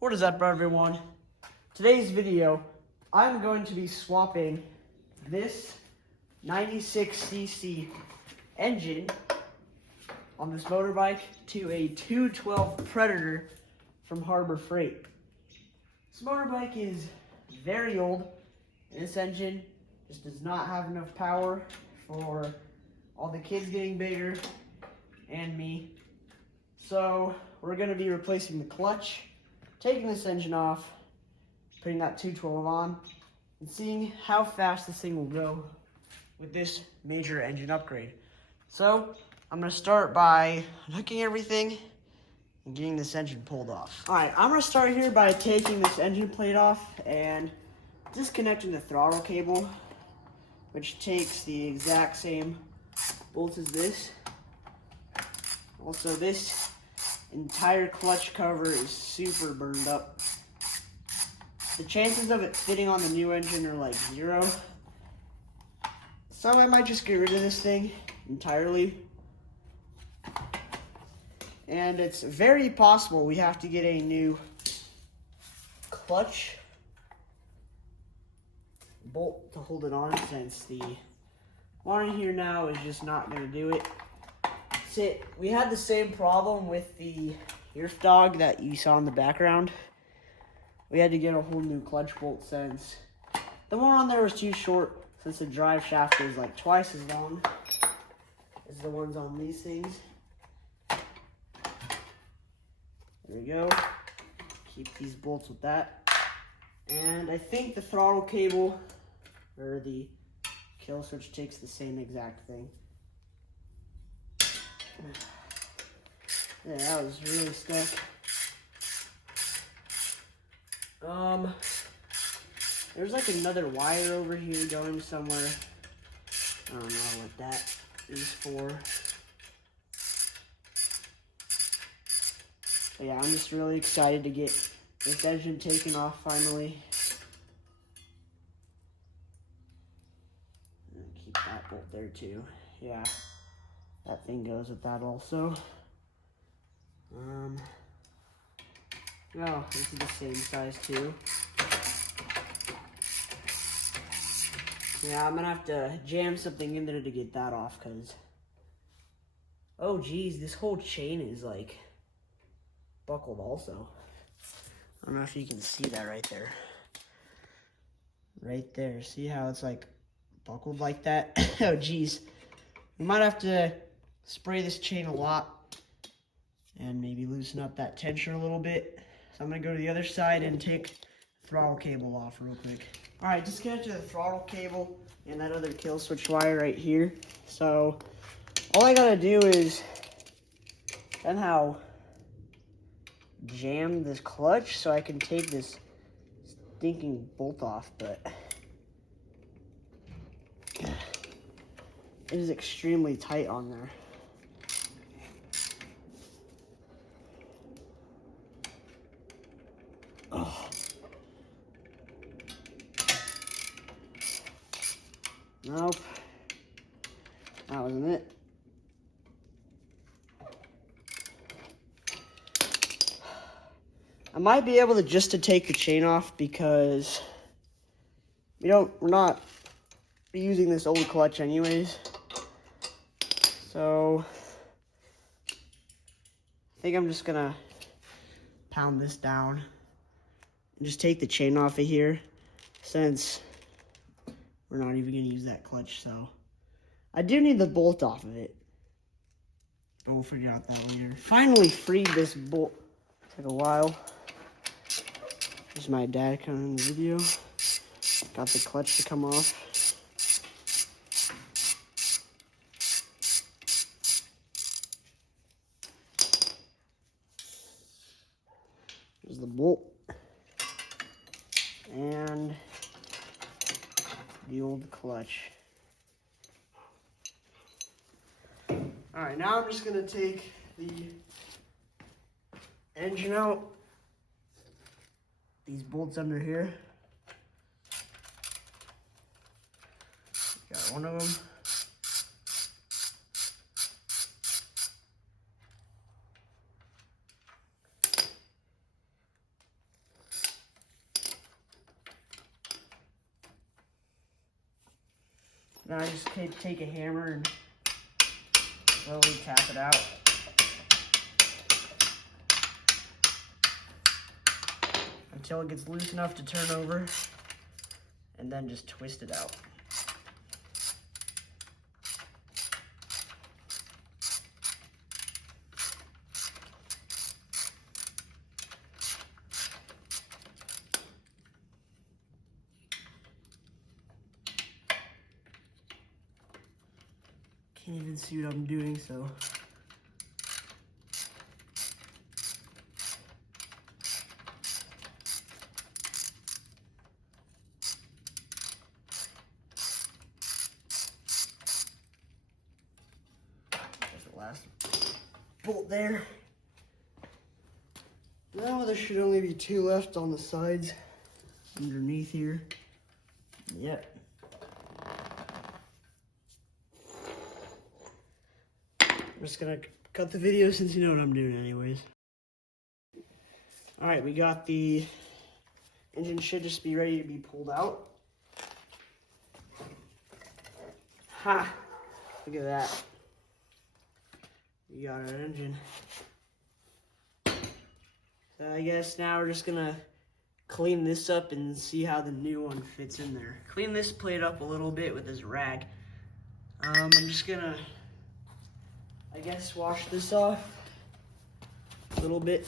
What is up, everyone? Today's video, I'm going to be swapping this 96cc engine on this motorbike to a 212 Predator from Harbor Freight. This motorbike is very old, and this engine just does not have enough power for all the kids getting bigger and me. So we're going to be replacing the clutch, taking this engine off, putting that 212 on, and seeing how fast this thing will go with this major engine upgrade. So I'm going to start by unhooking everything and getting this engine pulled off. Alright, I'm going to start here by taking this engine plate off and disconnecting the throttle cable, which takes the exact same bolts as this. Also, this entire clutch cover is super burned up. The chances of it fitting on the new engine are like 0. So I might just get rid of this thing entirely. And it's very possible we have to get a new clutch bolt to hold it on, since the one in here now is just not going to do it. We had the same problem with the Earth Dog that you saw in the background. We had to get a whole new clutch bolt since the one on there was too short, since the drive shaft is like twice as long as the ones on these things. There we go. Keep these bolts with that. And I think the throttle cable or the kill switch takes the same exact thing. Yeah, that was really stuck. There's like another wire over here going somewhere. I don't know what that is for. But yeah, I'm just really excited to get this engine taken off finally. And keep that bolt there too. Yeah. That thing goes with that also. Oh, this is the same size too. Yeah, I'm gonna have to jam something in there to get that off, cause oh geez, this whole chain is like buckled also. I don't know if you can see that right there. Right there. See how it's like buckled like that? Oh geez. We might have to spray this chain a lot and maybe loosen up that tension a little bit. So I'm gonna go to the other side and take the throttle cable off real quick. All right, disconnected the throttle cable and that other kill switch wire right here. So all I gotta do is somehow jam this clutch so I can take this stinking bolt off, but it is extremely tight on there. Oh. Nope. That wasn't it. I might be able to just to take the chain off because we're not using this old clutch anyways. So I think I'm just gonna pound this down and just take the chain off of here, since we're not even gonna use that clutch. So I do need the bolt off of it, but we'll figure out that later. Finally freed this bolt. Took a while. There's my dad coming in the video. Got the clutch to come off. There's the bolt. And the old clutch. Alright, now I'm just going to take the engine out. These bolts under here. Got one of them. Now I just take a hammer and slowly tap it out. Until it gets loose enough to turn over, and then just twist it out. Can't even see what I'm doing, so. There's the last bolt there. Now there should only be 2 left on the sides underneath here. Yep. I'm just gonna cut the video since you know what I'm doing anyways. All right, we got the engine, should just be ready to be pulled out. Ha, look at that. We got our engine. So I guess now we're just gonna clean this up and see how the new one fits in there. Clean this plate up a little bit with this rag. I'm just gonna, I guess, wash this off a little bit.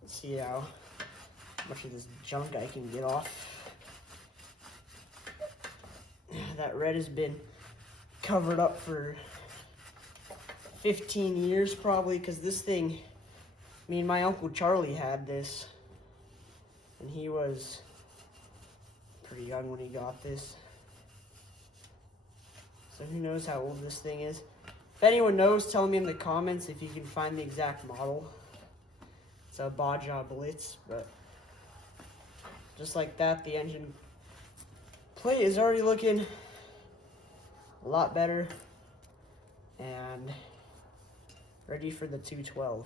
Let's see how much of this junk I can get off. That red has been covered up for 15 years probably, because this thing, I mean, my Uncle Charlie had this, and he was pretty young when he got this. So who knows how old this thing is. If anyone knows, tell me in the comments if you can find the exact model. It's a Baja Blitz, but just like that, the engine plate is already looking a lot better and ready for the 212.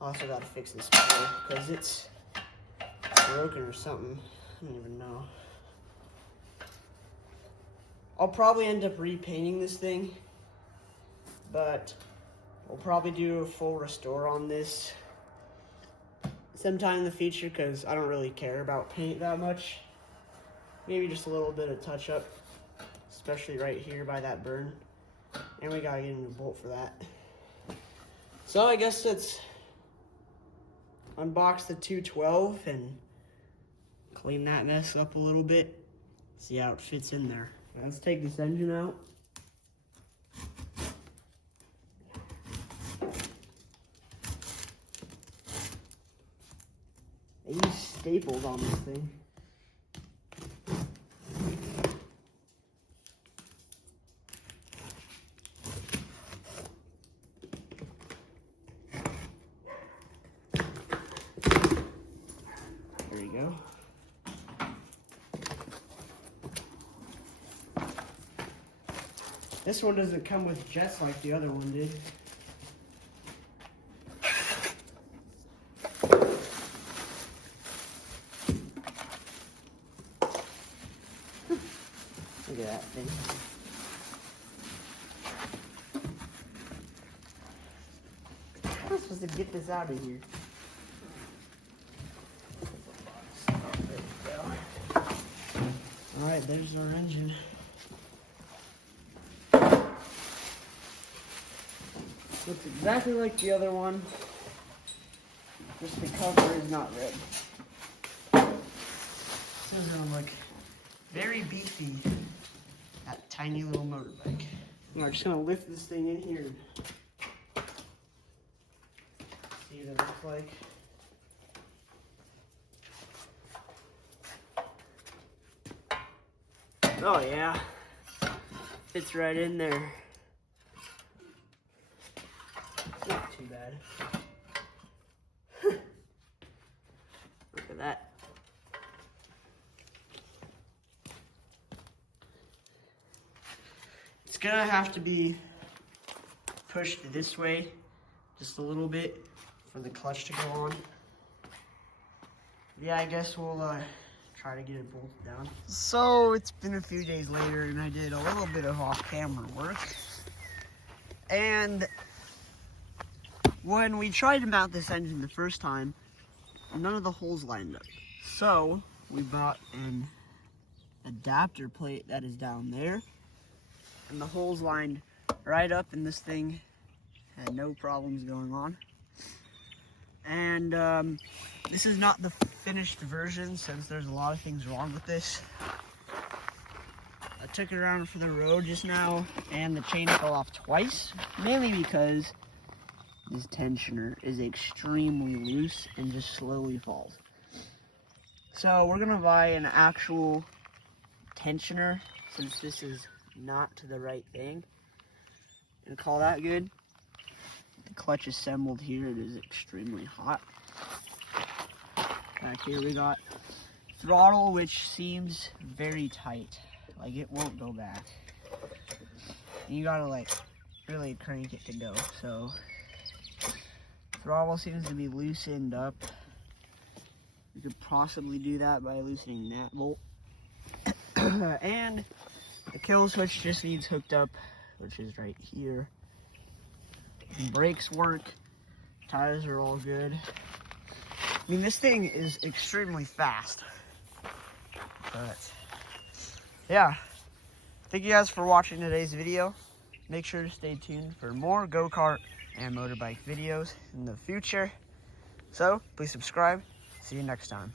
Also gotta fix this pole because it's broken or something. I don't even know. I'll probably end up repainting this thing, but we'll probably do a full restore on this sometime in the future because I don't really care about paint that much. Maybe just a little bit of touch up, especially right here by that burn. And we gotta get a new bolt for that. So I guess let's unbox the 212 and clean that mess up a little bit. See how it fits in there. Let's take this engine out. I use staples on this thing. There you go. This one doesn't come with jets like the other one did. Look at that thing. How am I supposed to get this out of here? There we go. Alright, there's our engine. Looks exactly like the other one, just the cover is not red. This is gonna look very beefy, that tiny little motorbike. I'm just gonna lift this thing in here and see what it looks like. Oh yeah, fits right in there. Not too bad. Look at that. It's gonna have to be pushed this way just a little bit for the clutch to go on. Yeah, I guess we'll try to get it bolted down. So it's been a few days later and I did a little bit of off-camera work. And when we tried to mount this engine the first time, none of the holes lined up. So we bought an adapter plate that is down there, and the holes lined right up, and this thing had no problems going on. And this is not the finished version, since there's a lot of things wrong with this. I took it around for the road just now, and the chain fell off twice, mainly because this tensioner is extremely loose and just slowly falls. So we're gonna buy an actual tensioner, since this is not to the right thing, and call that good. The clutch assembled here, it is extremely hot. Back here we got throttle, which seems very tight, like it won't go back. And you gotta like really crank it to go. So throttle seems to be loosened up. You could possibly do that by loosening that bolt. And the kill switch just needs hooked up, which is right here. Brakes work, tires are all good. I mean, this thing is extremely fast. But yeah, thank you guys for watching today's video. Make sure to stay tuned for more go-kart and motorbike videos in the future. So please subscribe. See you next time.